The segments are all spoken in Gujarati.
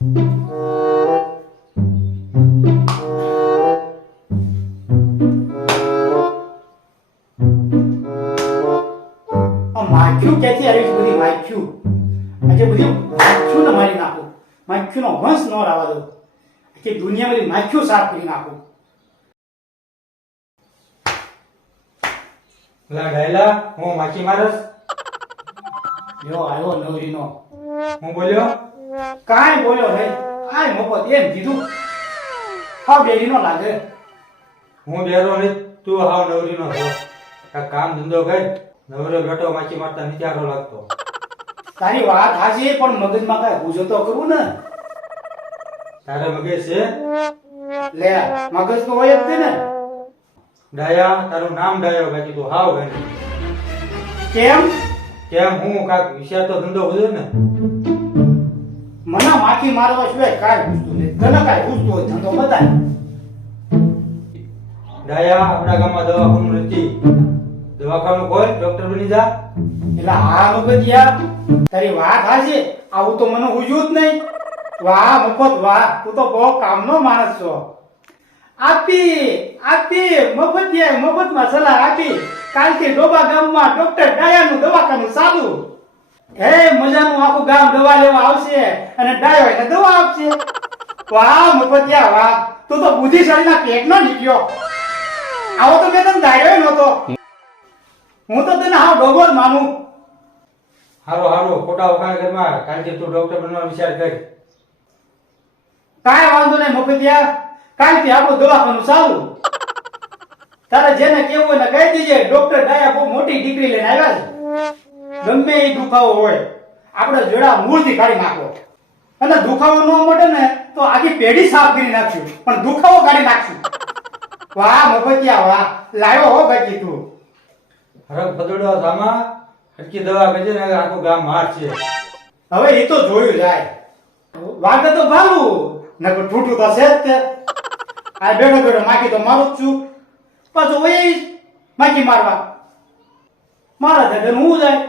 માખ્યું ક્યાંથી આવી છે બધી માખ્યું? આજે બધી માખ્યું ને મારી નાખું. માખ્યું નો વંશ ન રાવા દઉં. કે દુનિયા બધી માખ્યું સાફ કરી નાખું. લા ડાયલા હું માખી મારસ. લ્યો આવ્યો નવરીનો. હું બોલ્યો કાંઈ બોલ્યો નહીં. આય મફત એમ કીધું. હાવ ડેરીનો લાગે. હું બેરો ને તું હાવ નવરીનો છો. આ કામ ધંધો કર. નવરો બેઠો માખી મારતા નથી આરો લાગતો. તારી વાત હાજી પણ મગજમાં કાંઈ ગુજો તો કરવું ને. તારે મગજ છે? લે મગજ તો હોય જ છે ને. ડાયા તારું નામ ડાયો બાકી તું હાવ ગણી. કેમ? કેમ હું કાક વિચાર તો ધંધો બધો ને. મને માખી મારવા સિવાય કાંઈ પૂછતું નહીં. તને કાંઈ પૂછતું હોય ધંધો બતાય. ડાયા આપણા ગામમાં દવાખાનું નથી. દવાખાનું કોઈ ડોક્ટર બની જા. એટલે હા મગજિયા તારી વાત હાજી. આવું તો મને ઉજ્યું જ નહીં. વાહ મફત વાહ, તું તો બહુ કામનો માણસ છો. આપી મફતમાં સલાહ આપી. કાલથી ડોબા ગામમાં ડોક્ટર ડાયાનું દવાખાનું ચાલુ. હે મજાનું આખું ગામ દવા લેવા આવશે અને ડાયો એને દવા આપશે. વાહ મફતિયા વાહ, તું તો બુદ્ધિશાળીના પેટનો નીકળ્યો. આવો તો મેં તને ધાર્યો નહોતો. હું તો તને હાવ ડોબો જ માનું. હારો હારો ખોટા વખાણ ઘરમાં કાલથી તું ડોક્ટર બનવાનો વિચાર કર. કાંઈ વાંધો નહીં મફતિયા, કાલથી આપણું દવાખાનું ચાલુ. તારે જેને કેવું હોય ને કહી દીજે ડોક્ટર ડાયા બહુ મોટી ડિગ્રી લઈને આવ્યા છે. ગમે એ દુખાવો હોય આપણે જોડા મૂળથી કાઢી નાખો. અને દુખાવો ન મળે ને તો આખી પેઢી સાફ કરી નાખશું, પણ દુખાવો કાઢી નાખશું. વાહ મફતિયા વાહ, લાવ્યો હો બાકી તું. હરક બદડો સામા હરકી દવા કરજે ને આખું ગામ માર છે. હવે એ તો જોયું જાય. વાગે તો ભાલું નકર ઠૂઠું તો છે જ તે. આ બેઠો બેઠો માખી તો મારું જ છું. પાછું હોય માખી મારવા મારા દાદા હું જાય.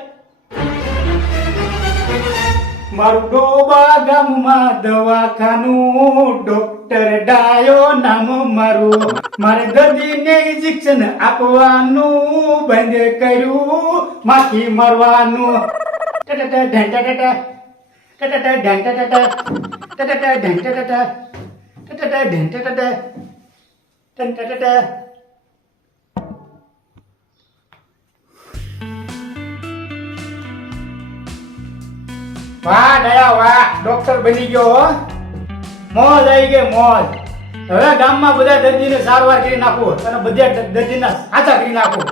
મારું ડોબા ગામમાં દવાખાનું, ડોક્ટર ડાયો નામ મારું. મારે દર્દીને ઇન્જેક્શન આપવાનું બંધ કર્યું માખી મારવાનું. Ta-ta ઢંટા ta-ta ta-ta ઢંટા ta-ta ta-ta ઢંટા ta-ta ta-ta ઢંટા ta-ta ta-ta ta-ta. વાહ દયા વાહ, ડોક્ટર બની ગયો હો. મોજ આવી ગઈ મોજ. હવે ગામમાં બધા દર્દીને સારવાર કરી નાખું અને બધા દર્દીના સાચા કરી નાખું.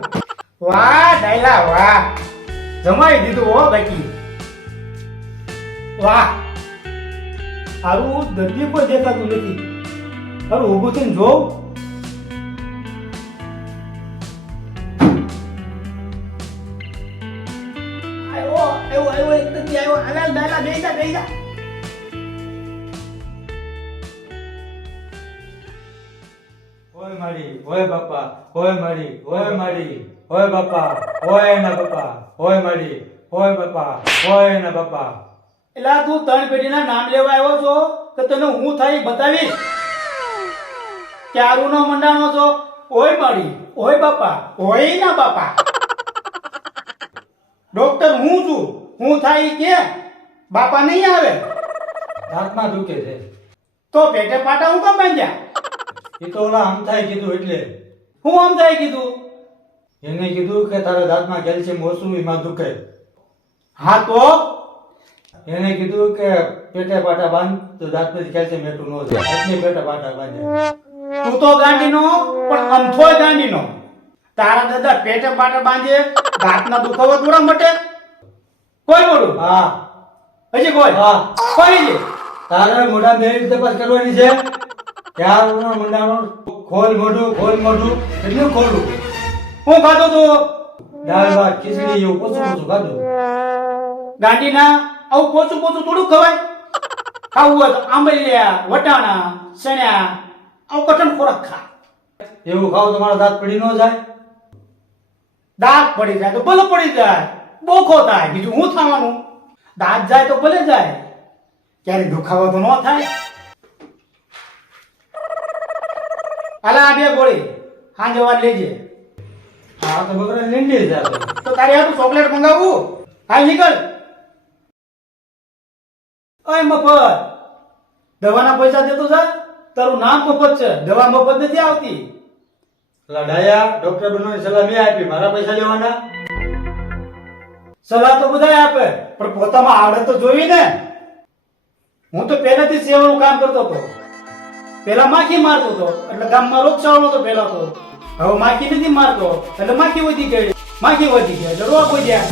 વાહ ડાયલા વાહ, જમાઈ દીધું હો બાકી. વાહ હારું દર્દી કોઈ દેખાતું નથી. હારું ઊભું થઈને જોઉં. આવ્યો એક દર્દી આવ્યો. હાલ ડાયલા બેસી જા. ઓય મારી ઓય બાપા ઓય મારી ઓય મારી ઓય બાપા ઓય ના બાપા ઓય મારી ઓય બાપા ઓય ના બાપા. એલા તું ત્રણ પેઢીના નામ લેવા આવ્યો છો કે તને હું થાય બતાવીશ. ક્યારું નો મંડાણો છો. ઓય મારી ઓય બાપા ઓય ના બાપા. ડોક્ટર હું છું, હું થાય કે બાપા નહીં આવે. દાંતમાં દુખે છે. તો પેટે પાટા હું કેમ બાંધ્યા? એ તો ઓલા આમ થાય કીધું એટલે. હું આમ થાય કીધું? એને કીધું કે તારા દાંતમાં કેલ્શિયમ ઓછું એમાં દુખે. હા તો એને કીધું કે પેટે પાટા બાંધ તો દાંતમાંથી કેલ્શિયમ એટલું ન જાય એટલે પેટે પાટા બાંધે. તું તો ગાંડીનો પણ અમથોય ગાંડીનો. તારા દાદા પેટે પાટા બાંધે દાંતના દુખાવો થોડા મટે. કોઈ બોલું? હા હજી કોઈ? હા કોઈ છે? તારે મોઢા બેરી તપાસ કરવાની છે. ક્યાં મોઢાનો ખોલ મોઢું એટલું ખોલું. હું ખાધો તો દાળ ભાત ખીચડી એવું ઓછું ખાધું. ગાંડીના આવું પોચું થોડું ખવાય. ખાવું હોય તો આંબલિયા, વટાણા, ચણ્યા આવું કઠણ ખોરાક ખા. એવું ખાવ તો મારા દાંત પડી ન જાય. દાંત પડી જાય તો ભલે પડી જાય, બોખો થાય, બીજું હું થવાનું. દાંત જાય તો ભલે જાય, ક્યારે દુખાવો તો ન થાય. હાલા આ બે ગોળી સાંજે વાર લેજે. આ તો બકરા લીંડી જ આવે. તો તારે આટલું ચોકલેટ મંગાવવું? હાલ નીકળ. ઓય મફત, દવાના પૈસા દેતો જા. તારું નામ મફત છે, દવા મફત નથી આવતી. પેલા ડાયા ડોક્ટર બનવાની સલાહ મેં આપી, મારા પૈસા લેવાના? સલાહ તો બધાય આપે, પણ પોતામાં આવડત તો જોઈ ને. હું તો પહેલેથી સેવાનું કામ કરતો હતો. પેલા માખી મારતો હતો એટલે ગામમાં રોગચાળો હતો પેલા તો. હવે માખી નથી મારતો એટલે માખી વધી ગઈ. માખી વધી ગયા એટલે રોગ વધ્યા.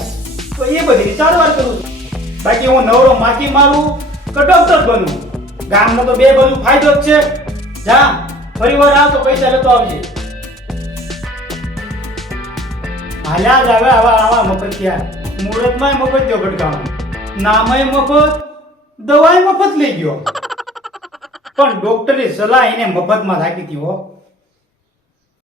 તો એ બધી સારવાર કરું છું. બાકી હું નવરો માખી મારું કે ડોક્ટર બનું, ગામનો તો બે બધું ફાયદો જ છે. જા ફરીવાર આવ તો પૈસા લેતો આવજે. હાલ્યા જ આવે આવા મફત થયા. મુહૂર્તમાં મફત ગયો ભટકાણો, નામય મફત, દવાય મફત લઈ ગયો. પણ ડોક્ટરની સલાહ એને મફતમાં રાખી હતી હો.